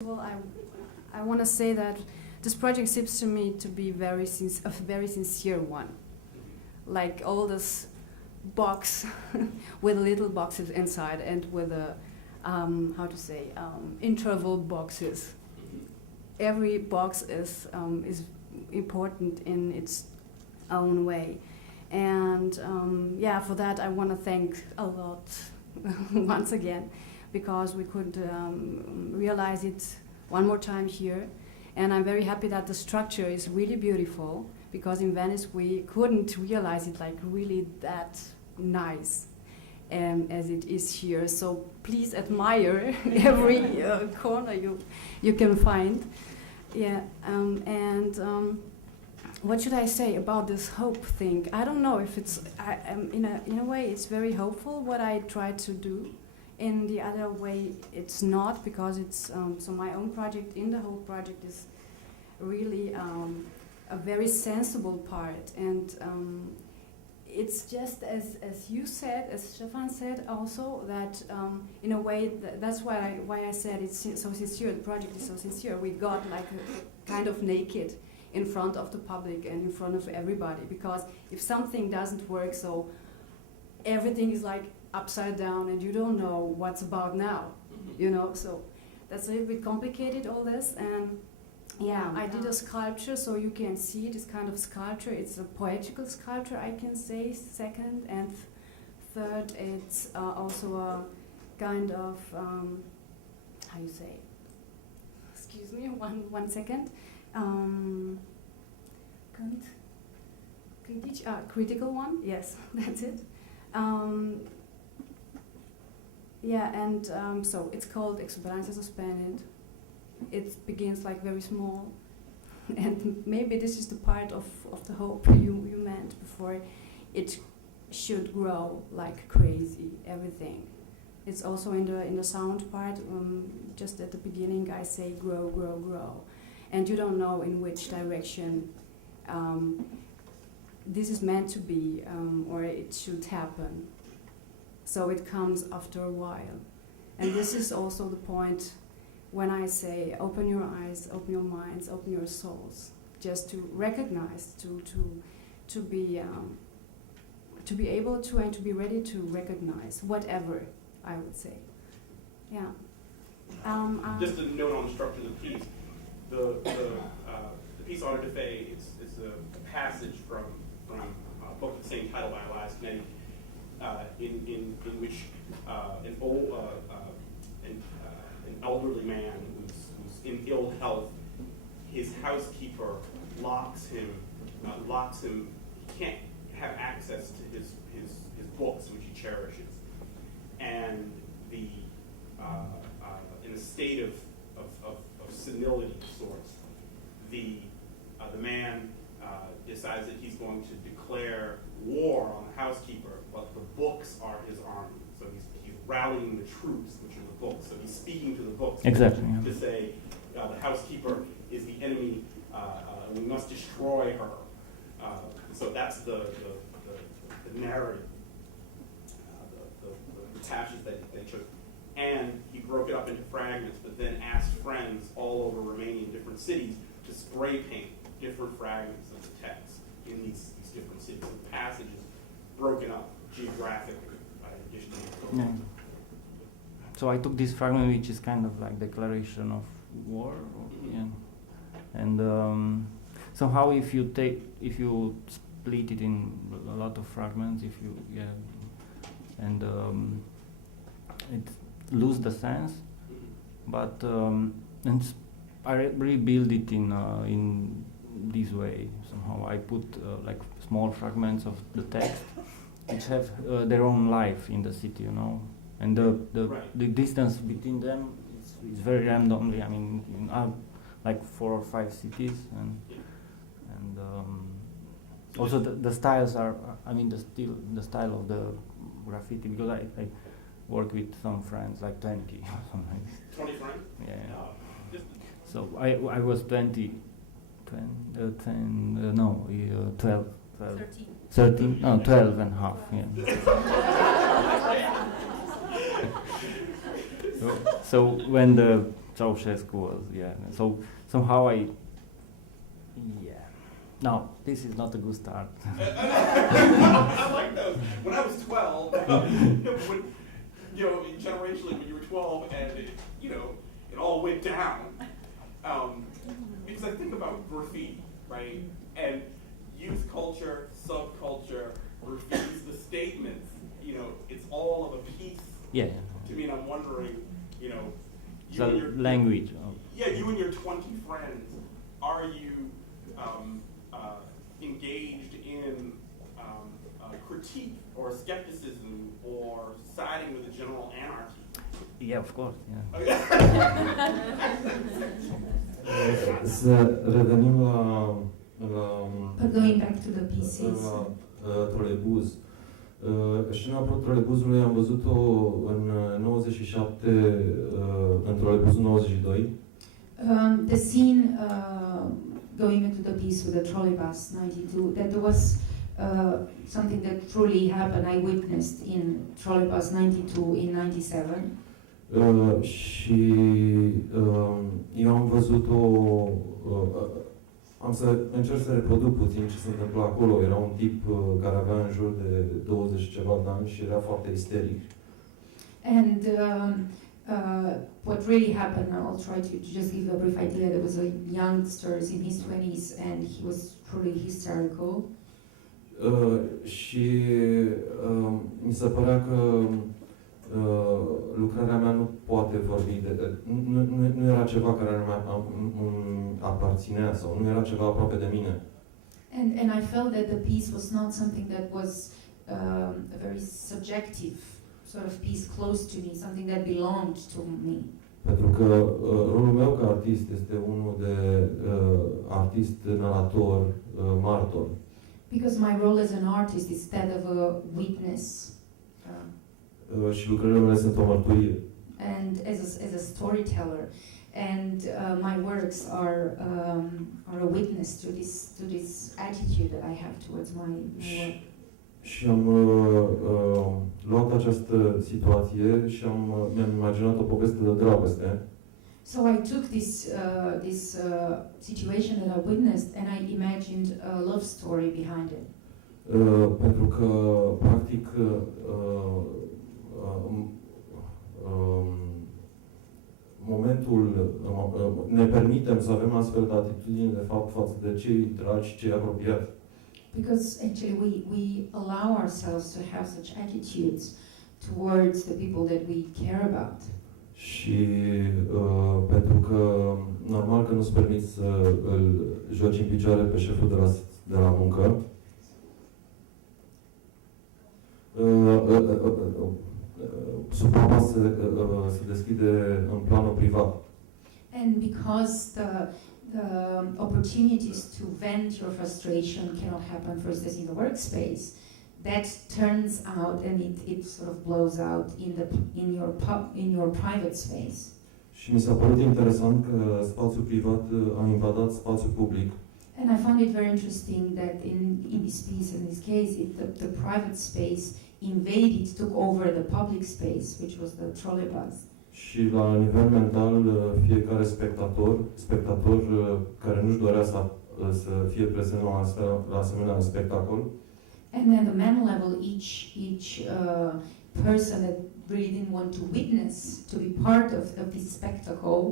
Well, I want to say that this project seems to me to be a very sincere one. Like all this box with little boxes inside and with a, interval boxes. Every box is important in its own way. And for that I want to thank a lot once again, because we could realize it one more time here. And I'm very happy that the structure is really beautiful, because in Venice we couldn't realize it like really that nice as it is here. So please admire every corner you can find. Yeah, what should I say about this hope thing? I don't know if it's, in a way it's very hopeful what I try to do. In the other way it's not, because it's, so my own project, in the whole project, is really a very sensible part. And it's just as you said, as Stefan said also, that in a way, that's why I said it's so sincere, the project is so sincere. We got like a kind of naked in front of the public and in front of everybody, because if something doesn't work, so everything is like upside down and you don't know what's about now, you know, so that's a little bit complicated, all this. And yeah, I did a sculpture, so you can see this kind of sculpture. It's a poetical sculpture, I can say. Second and third, it's also a kind of, how you say, excuse me, one second. Critical one, yes, that's it. So it's called Exuberanza Suspended. It begins like very small, and maybe this is the part of the hope you meant before. It should grow like crazy, everything. It's also in the sound part, just at the beginning I say grow, grow, grow. And you don't know in which direction this is meant to be, or it should happen. So it comes after a while. And this is also the point when I say open your eyes, open your minds, open your souls, just to recognize, to be able to, and to be ready to recognize whatever, I would say. Yeah. Just a note on the structure of the piece. The piece Honor de Fe is a passage from a book of the same title by Elias Kennedy, in which an elderly man who's in ill health, his housekeeper locks him. He can't have access to his books, which he cherishes, and in a state of senility of sorts, the man decides that he's going to declare war on the housekeeper, but the books are his army. So he's rallying the troops, which are the books. So he's speaking to the books. Exactly. To say the housekeeper is the enemy, we must destroy her. So that's the narrative, the passages that they took. And he broke it up into fragments, but then asked friends all over Romania in different cities to spray paint different fragments of the text in these different cities. So the passage is broken up geographically by addition to the So I took this fragment, which is kind of like declaration of war, yeah. And somehow if you split it in a lot of fragments, it lose the sense, but and I rebuild it in this way. Somehow I put like small fragments of the text, which have their own life in the city, you know, and the distance between them is very randomly. I mean, like 4 or 5 cities, and also the styles are. I mean, the style of the graffiti, because I work with some friends, like 20 or something. 20 friends? Yeah. So I was 12. 13, no, 12 and a half, yeah. So when the Ceausescu was, yeah. So somehow yeah. No, this is not a good start. I like those. When I was 12, when, generationally, when you were 12 and it all went down, because I think about graffiti, right? And youth culture, subculture, graffiti, the statements, it's all of a piece Yeah. to me, and I'm wondering, you The and your language. Yeah, you and your 20 friends, are you engaged in critique or skepticism or siding with the general anarchy? Yeah, of course, yeah. Să revenim la But going back to the pieces, troleibuz. Scena troleibuzului am văzut-o în 97, în troleibuzul 92. the scene going into the piece with the trolleybus 92, that there was something that truly happened. I witnessed in trolleybus 92 in 97. Și eu am văzut-o, am să încerc să reproduc puțin ce se întâmplă acolo. Era un tip care avea în jur de 20 și ceva de ani și era foarte isteric. And what really happened, I'll try to just give a brief idea. There was a youngster in his 20s and he was truly hysterical. Și mi se părea că lucrarea mea nu poate vorbi nu era ceva care nu aparținea sau nu era ceva aproape de mine. And I felt that the piece was not something that was a very subjective sort of piece close to me, something that belonged to me. Pentru că rolul meu ca artist este unul de artist, narator, martor. Because my role as an artist is that of a witness. Și lucrările mele sunt o mărturie. And as a storyteller, and my works are a witness to this attitude that I have towards my work. Și am luat această situație și mi-am imaginat o poveste de dragoste. So I took this situation that I witnessed and I imagined a love story behind it. Pentru că, practic, momentul ne permitem să avem astfel de atitudini de fapt față de cei dragi, cei apropiați. Because actually we allow ourselves to have such attitudes towards the people that we care about. Și pentru că normal că nu-ți permiți să îl joci în picioare pe șeful de la muncă. Suprama se deschide în planul privat. And because the opportunities to vent your frustration cannot happen first as in the workspace, that turns out and it sort of blows out in your private space. Și mi s-a părut interesant că spațiul privat a invadat spațiul public. And I found it very interesting that in this piece, in this case, the private space invaded, took over the public space, which was the trolleybus. Și la nivel mental, fiecare spectator care nu-și dorea să fie prezent la asemenea spectacol. And then the mental level, each person that really didn't want to witness, to be part of this spectacle,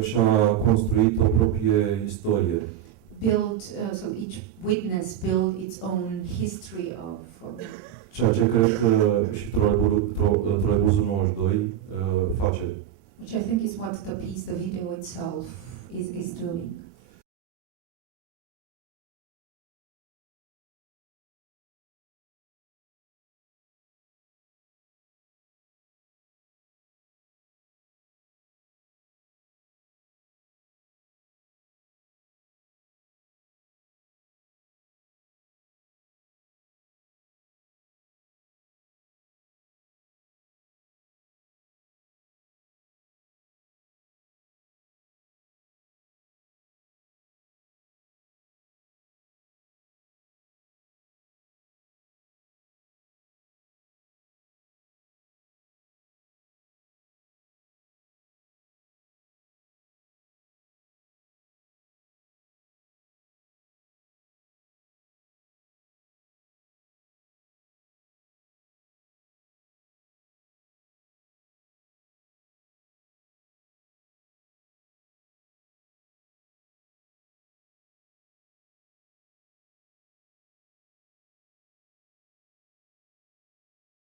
și-a construit o proprie istorie. so each witness built its own history of Ceea ce cred că și troleibuzul 92 face. which I think is what the piece, the video itself is doing.